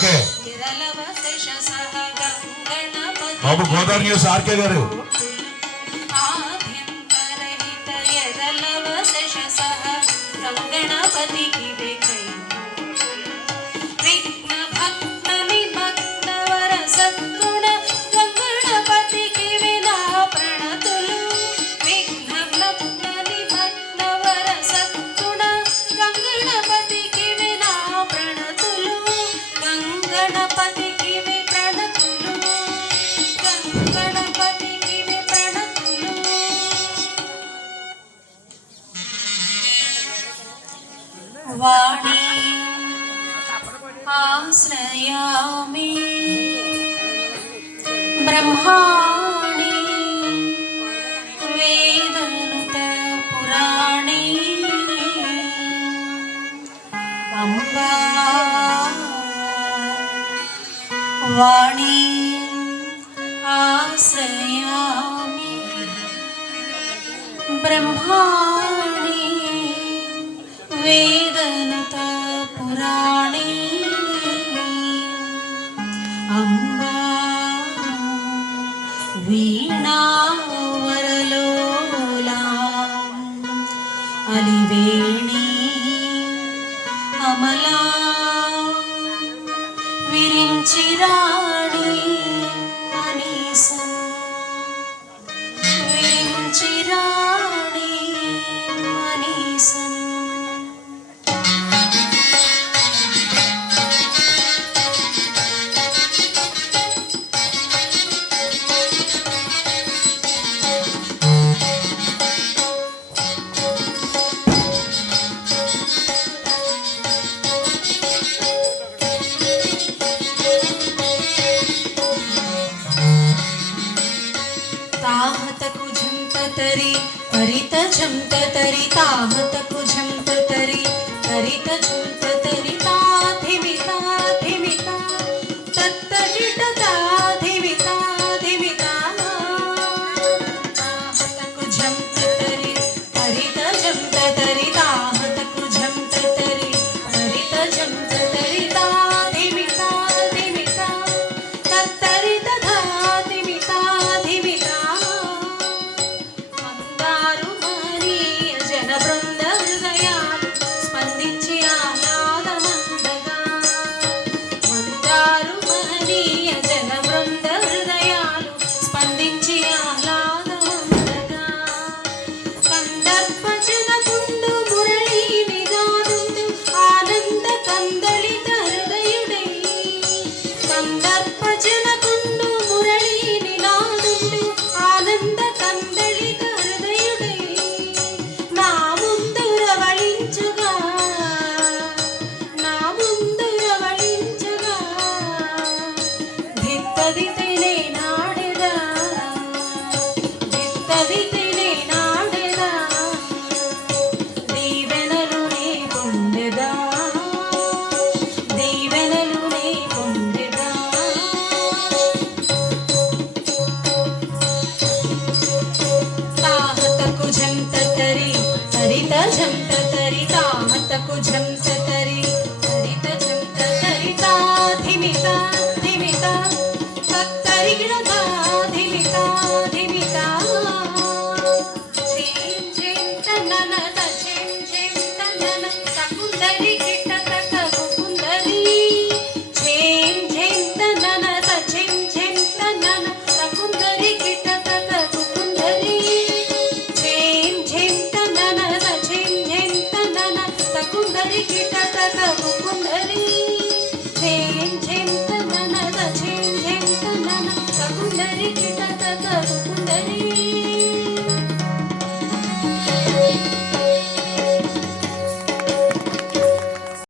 Okay బాబు Godavari news RK గారు. వాణి ఆశ్రయామి బ్రహ్మాణి వేదనుత పురాణి అంబా వాణి ఆశ్రయామి బ్రహ్మాణి వేదనుత పురాణి అంబా వీణావరలోలా అలివేణి అమలా విరించిరాణి మనీసం విరించిరాణి మనీసం ताहतकु झंपतरी परित झंपतरी ताहतकु झंपतरी परित झंपतरी ताधिमिता धिमिता तत्तजिटता धिमिता धिमिता ताहतकु झंपतरी परित झंपतरी ताहतकु झंपतरी परित झंपतरी ताधिमिता धिमिता तत्तरित धिमिता धिमिता మందారు మహనీయ జన బృంద హృదయాలు స్పందించి ఆహ్లాదమందగా మందారు మహనీయ జన బృంద హృదయాలు స్పందించి ఆహ్లాదమందగా కందర్ప జనకుండు మురళీ నిదానందు ఆనంద కందళిత హృదయుడై కందర్ప జనకుండు మురళీ నినాదుండు ఆనంద కందళిత హృదయుడై నా ముందుర వళించుగా నా ముందుర వళించుగా ధిత్తదితినే నాడెదా ధిత్తదితినే నాడెదా దీవెనలు నీ పొందెదా దీవెనలు నీ పొందెదా ताहतकु झंपतरी परित झंपतरी ताहतकु झंपतरी परित झंपतरी ताधिमिता धिमिता तत्तरिगिणता धिमिता धिमिता झें झें तनन झें झें तनन सकुंदरी गिटतक मुकुंदरी झें झें तनन झें झें तनन सकुंदरी गिटतक मुकुंदरी झें झें तनन झें झें तनन सकुंदरी गिटतक मुकुंदरी झें झें तनन झें झें तनन सकुंदरी गिटतक